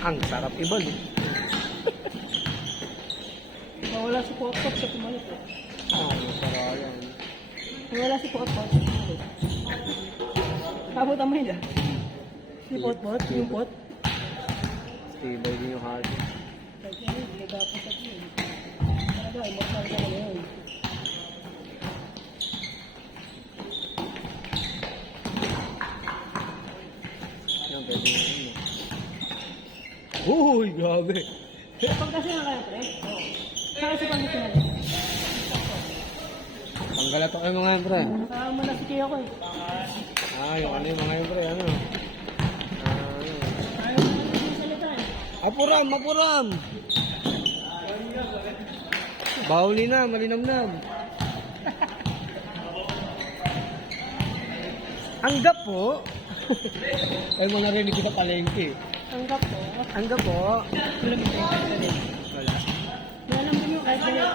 Ang sarap ibon eh. Wala si Pokpok sa pumalit eh. Masarap yan. Wala si Pokpok sa pumalit. Abot ang mahina. Si Potpot, yung pot. Tibay din yung heart. Kahit yan, hindi ka pa sa yun. Talaga, immortal ka na yun. Yan, pwede na yun. Uy, grabe. Pag kasi nga kayo, pre. Saka sa pangasinan. Panggalat ako yung mga yan, pre. Kasama na si Kaya ko eh. Yung ano yung mga yan, pre. Ano? Ayaw mo na yung salita eh. Apuram, apuram! Bahuli na, malinamnam. Anggap po. Ay mo narinig kita palengke. Tanggap ko. Anggap po. Wala mo yung salita. Wala. Wala naman yung kahit ganyan.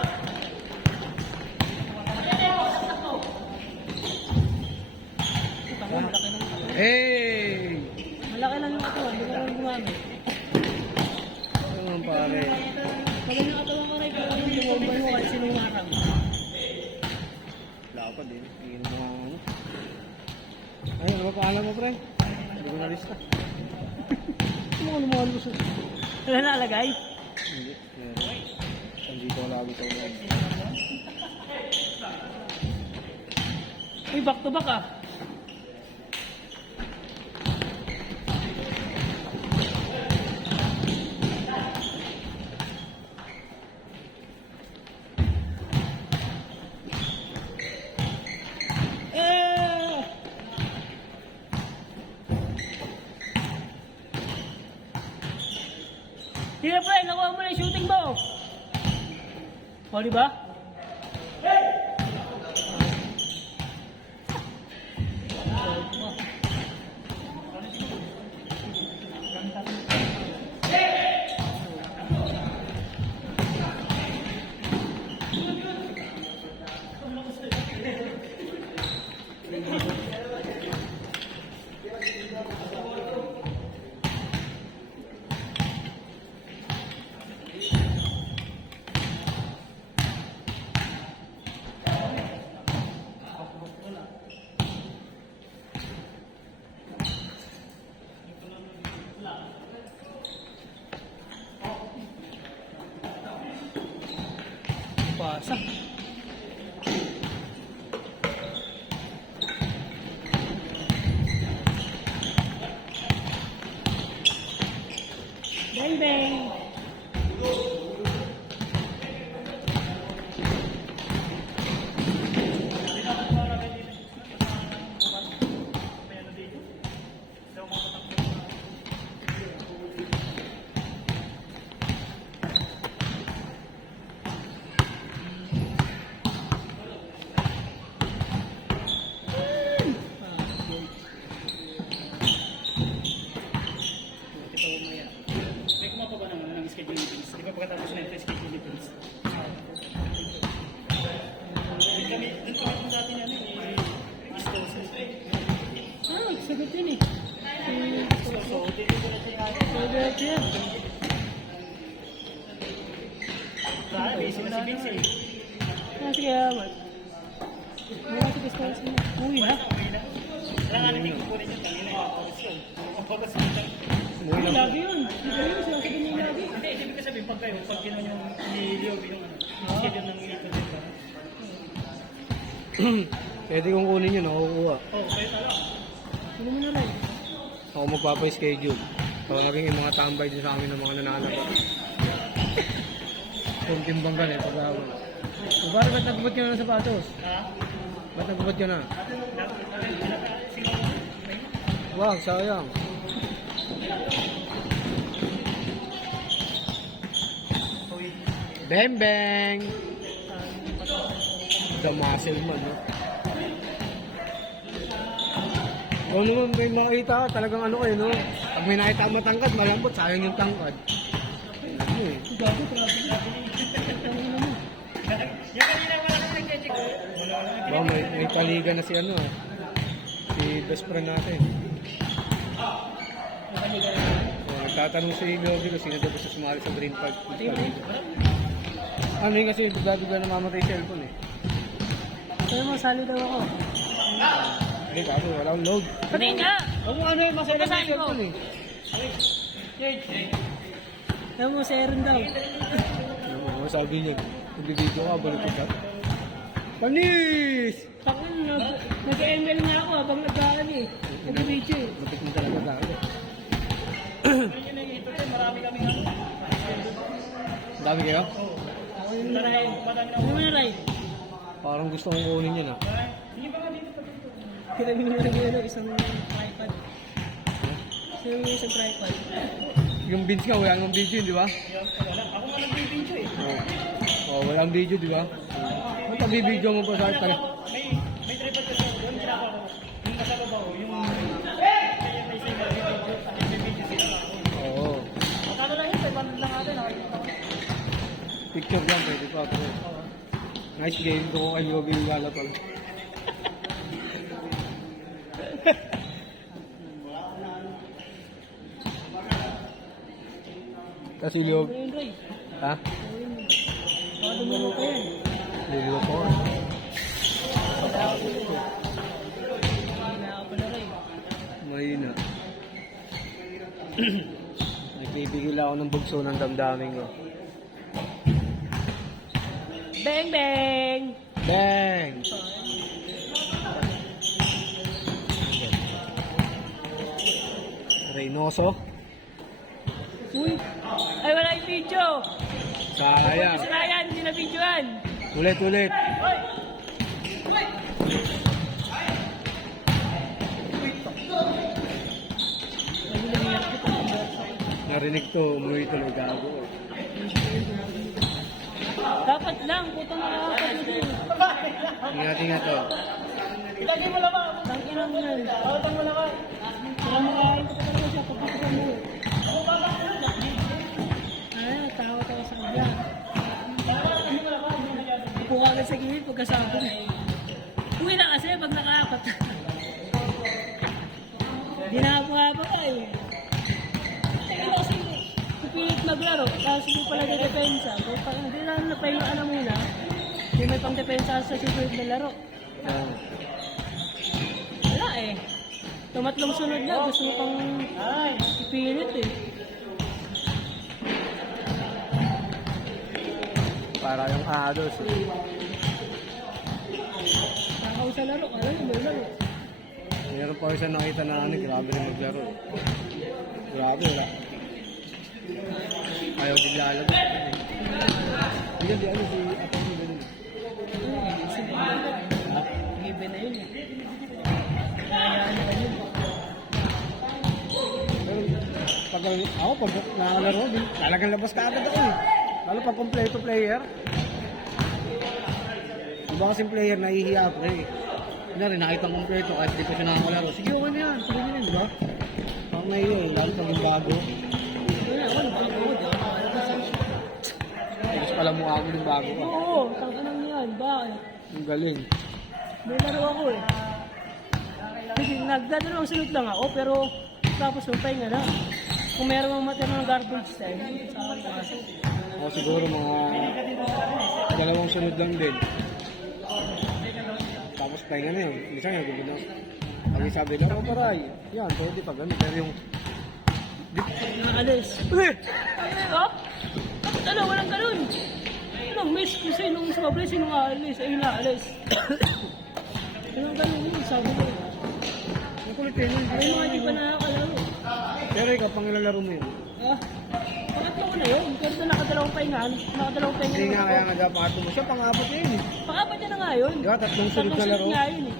Hey! Malaki lang yung katawan, hindi ka lang gumamit. Ano naman pare? Maganda yung katawan ko rin, pero yung lumabay mo kahit sinong harang. Wala pa din. Tingin mo ang ano. Ay, ano ba pangalan mo, pre? Hindi ko na-lista. Ano ko lumahal ko sa... Wala na alagay? Hindi. Meron. Nandito ko lagi sa ulan. Uy, back to back ah. Sige pre, nakuha mo na yung shooting mo. O, diba? Pasa. Bang bang. Pagkatapos na ito, schedule meetings. Doon kami kung dati na Istoso. Sagot yun eh. Istoso. Dito ko na siya. Sagot yan. Busy na si Vince eh. Sige, amat. Wala si Istoso. Uwi na. Kailangan natin kukunin yung kanina yung operasyon. Uy, lagi yun. Sinasabi niyo lagi. Hindi, ibig ko sabihin, pag kayo, pag ginawa yung nililiog yung schedule ng ito dito. Pwede kong kunin yun, nakukuha. Oo, kayo talaga. Kunin mo na lang. Ako magpapa-schedule. Tawagin yung mga tambay din sa amin ng mga nananap. Kung timbanggan eh, pag-awal. So, ba't nagubot ka na ng sapatos? Ha? Ba't nagubot ka na? Wag, sayang. Bang bang! The muscle man, no? Kung naman may makita, talagang ano kayo, no? Pag may nakita ang matangkad, malambot, sayang yung tangkad. Ano eh? Gago, grabe. Yung kanina wala kang nag-check. Ba, may kaliga na si ano, si best friend natin. Yung kanina. So, Tatanong si Gobi kung sino daw gusto sumali sa Green Park. Tingin mo yun. Ano yun kasi bigla namamatay yung cellphone eh. Sabi mo, sali daw ako. Hindi kasi wala akong load. Pati nga! Huwag mo ano yung masaya na Basahin yung ko. cellphone eh. Sabi mo, si Aaron daw. Ano mo, sabi niya, nagbibideo ka, balik ko ka. Panis! Takin, nag-ML nga ako habang nagkaan eh. Nag-video eh. Matik mo talaga dahil. Marami kami nga. Dami kayo? Ako yung narahin. Ano mo narahin? Parang gusto kong kunin yan ah. Kinabi mo na isang tripod. Sino mo isang tripod? Yung beans nga, wala nang video, di ba? Ako nga nag-video eh. Oo, walang video, di ba? Ba't nabibideo mo pa sa akin? May tripod kasi doon, ginagawa ko. Yung nasa baba ko, yung kaya may isa yung video sila. Oo. Magkano lang yun, 500 lang natin. Picture lang, pwede pa. Pero nice game, ito ko kay Yogi yung lalapal. Kasi Yogi, Ayun, Roy. ha? Baka dumulong ko yan. Liliwa ko. Hindi na ako pala, Roy. Mahina. Nagpipigil ako ng bugso ng damdamin ko. Bang, bang! Bang! Reynoso. Uy! Ay, wala yung video! Sayang. Kasi na yan, hindi na videoan! Ulit, ulit. Hoy! Narinig to, umuwi tuloy gago. Dapat lang, putang nakakapagod yun. Ingat-ingat to. Ilagay mo lang ba? Tangin lang yan. Tangin mo lang ba? Kaya makain ko talaga siya pag gusto mo. Ay, nagtawa-tawa sa kanya. Upo ka agad sa gilid pagkasabong. Uwi na kasi pag nakaapat. Hindi na hapa-hapa ka eh. Pero kasi pipilit maglaro, tapos hindi pala dedepensa. Hindi na napahinga ka na muna. Hindi may pang depensa sa susunod na laro. Oo. Wala eh. Tumatlong sunod na, gusto mo pang ipilit eh. Para yung ados. Takaw sa laro, alam mo, may laro. Meron pa isa nakita na ano, grabe na maglaro. Grabe, wala. Ayaw din lalabas. Hindi di ano si Apo mo ganun. Given na yun eh. Kaya ano yun. Pero pag nakalaro, talagang labas ka agad ako eh. Lalo pag kompleto player. Iba kasing player, nahihiya ako eh. Hindi rin, nakita kompleto kahit di ko siya nakakalaro. Sige, okay na yan. Sige na, di ba? Parang nahihiya eh, lalo pag yung bago. Wala, ako nagpapagod. Tapos pala mukha mo yung bago ka. Oo, tangkanang yan. Bakit? Ang galing. May laro ako eh. Kasi nagdadalawang sunod lang ako, pero tapos magpahinga na. Kung meron mga matira ng garbage time, sa akin na kasi. Ako siguro mga dalawang sunod lang din. Tapos pahinga na yun. Minsan nga, gusto na. Pag sabi na, oh paray. Yan, pwede pa ganun. Pero yung... Nakalis. Eh! Ano? Bakit ano? Walang ganun. Anong miss? Kung sinong sobrang sinong aalis? Ayun naalis. Anong ganun yun? Sabi ko. Nakulit yun. Ay, mga di pa nakakalaro. Pero ikaw, pang ilalaro mo yun. Ah, pangatlo ko na yun. Pero doon nakadalawang pahingaan. Nakadalawang pahingaan. Hindi nga kaya nga dapat mo siya, pang-apat na yun eh. Pangapat niya na nga yun. Di ba, tatlong sunod na laro. nga yun eh.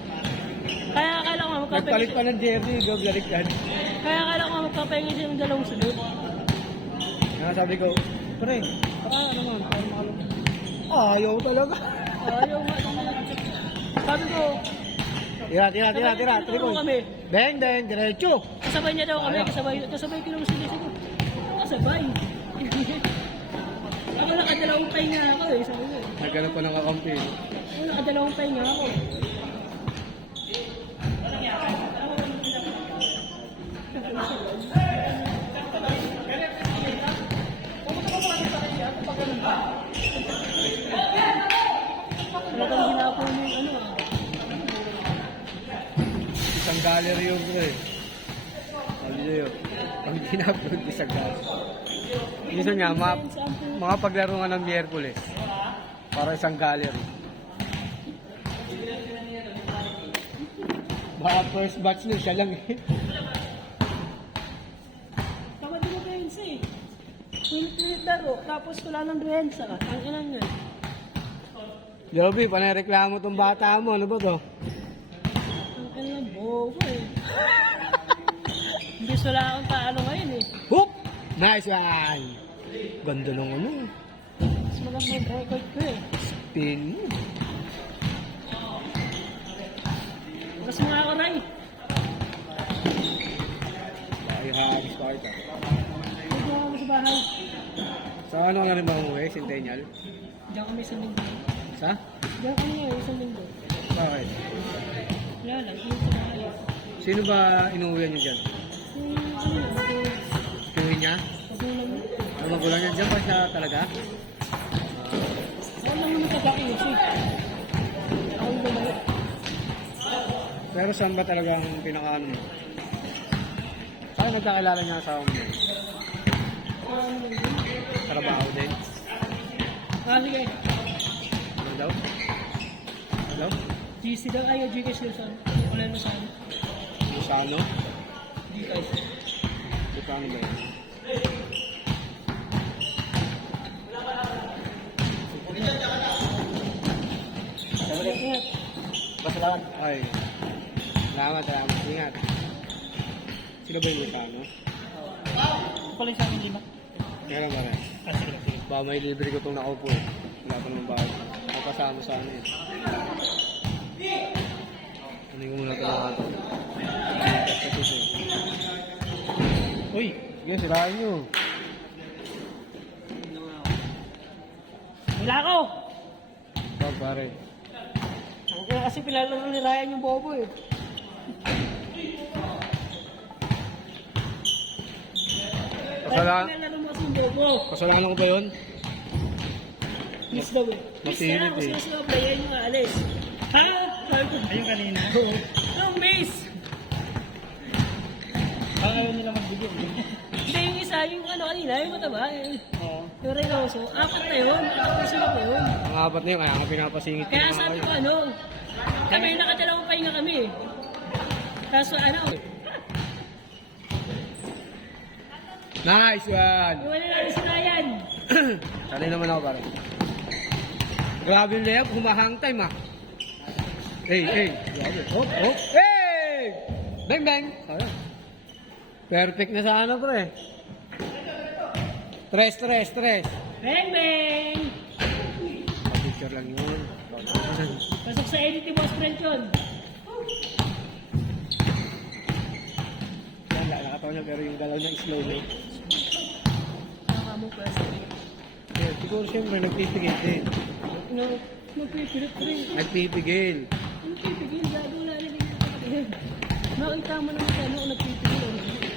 Kaya akala ko nga Nagpalit magpapahinga pa ng jersey, go, baliktad. Kaya akala ko nga magpapahinga siya ng dalawang sunod. Kaya sabi ko, pre, para ano man, para makalong. Ayaw talaga. Ayaw nga. Sabi ko, Tira. tinutulungan kami. Bang, diretso. Kasabay niya daw kami, kasabay ko naman sila siguro. Kasabay. Ako nakadalawang pahinga ako eh, sabi ko. Nagkaroon pa ng kakampi. Ako nakadalawang pahinga ako. gallery yung pre. Sabi niyo, pag tinapag isang gallery. Minsan nga, mga paglaro nga ng Miyerkules. Para isang gallery. Baka first batch nun, siya lang eh. Tama din mo Rensa eh. Pilit-pilit laro, tapos wala ng Rensa. Ang ilan yun. Joby, panareklamo tong bata mo. Ano ba to? Ang ilan bobo eh. Hindi wala akong talo ngayon eh. Hoop! Nice one! Ganda ng ano. Mas magandang record ko eh. Spin mo. Mas mga ako na eh. Ay, hagis pa kita. Dito ako sa bahay. Sa ano ka na rin ba umuwi? Centennial? Diyan kami sa linggo. Sa? Diyan kami ngayon sa linggo. Bakit? Wala lang, dito sa bahay. Sino ba inuwihan niyo dyan? Si ano yun, Inuwi niya? magulang mo. Ang magulang niya dyan ba siya talaga? Ako lang naman kagakinis eh. Ako yung bumalik. Pero saan ba talagang pinakaano mo? Saan nagkakilala niya sa mo? Trabaho din? Sige. Ano daw? Ano daw? GC daw, ayaw Gcash yun saan. Wala na saan. Sa ano? Gcash. Sa ano ba yun? Ingat. Basta lang. Ay. Salamat. Ingat. Sino ba yung Lucano? Ako pala yung sa amin lima. Meron ba rin? Sige. Ba may libre ko itong nakaupo eh. Wala pa naman bago. Nakasama sa ano eh. Ano ko muna ito mga ito. Uy! Sige, sirahan nyo. Wala ako! Wag pare. Kaya kasi pilalaro ni Ryan yung bobo eh. Kasalanan Pilalaro mo kasi yung bobo. kasalanan ko ba yun? Miss daw eh. Miss Masinit na, eh. mas na player yung alis. Ha? Sabi ko, ayun kanina. Anong miss? Ayaw nila magbigay. Hindi yung isa, yung ano kanina, yung mataba. Oo. Yung Reynoso, apat na yun. Sunod na yun. Ang apat na yun, kaya ako pinapasingit Kaya sabi ko ano, kami nakadalawang pahinga kami. Kaso ano, Nice one! wala na si Ryan. Sanay naman ako pare. Grabe yung layup, humahang time ah. Hey! Grabe. Hop! Hey! Bang! Ayun. Perfect na sana pre. Tres. Bang bang! Picture lang yun. Pasok sa edit ni Boss Brent yun. Yan, nakatawa niya pero yung galaw na slow mo. Ang pwesto. Eh, siguro siyempre nagpipigil din. No, magpipilit rin. Nagpipigil. Nagpipigil, gago na rin yung kapatid. Nakita mo naman sa ano kung nagpipigil.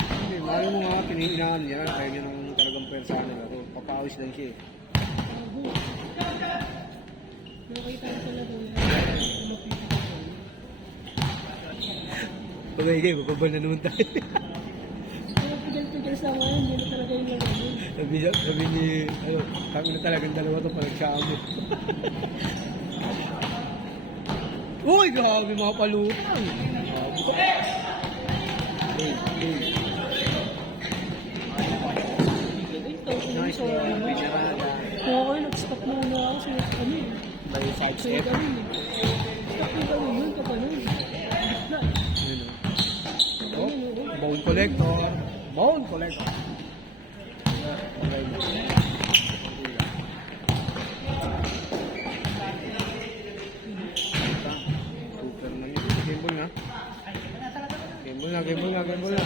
Hindi, mahal mo nga, pinihinaan niya. Kaya yun ang talagang pwersa nila. Papawis lang siya eh. Nakita mo sa laro yan. Magpipigil. Pagay, bababa na naman tayo. Pigil sa mga hindi na talaga yung laro yun. Sabi ni, ano, kami na talagang dalawa to panagsama. Uy, grabe mga palutang. Hey. Ito, Nice so, one, Pinyarada. oo, nag-stop muna ako sa ano eh. By side Sa step. gawin eh. Stop yung gawin yun, kapano'n. Gitna. Yun, oh. Bone collector. Bone collector. Okay. Super na yun. Gimbal na. Gimbal na.